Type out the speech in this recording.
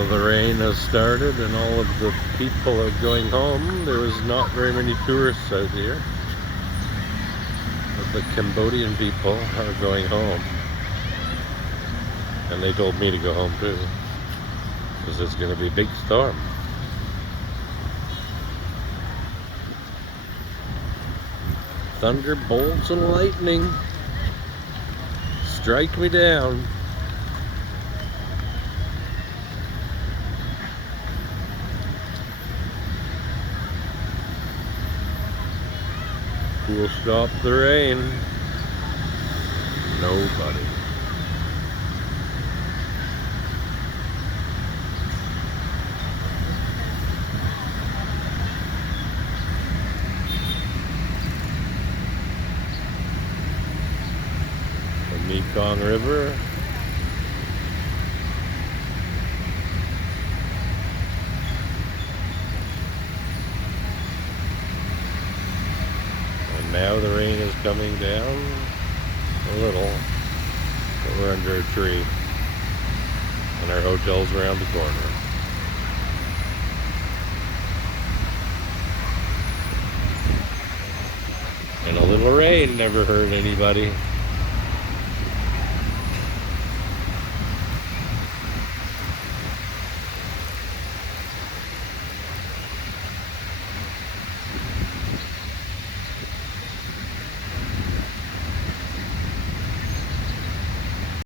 Well, the rain has started and all of the people are going home. There was not very many tourists out here. But the Cambodian people are going home. And they told me to go home too. Because it's going to be a big storm. Thunder, bolts, and lightning. Strike me down. Who will stop the rain? Nobody. The Mekong River. And now the rain is coming down a little, but we're under a tree and our hotel's around the corner. And a little rain never hurt anybody.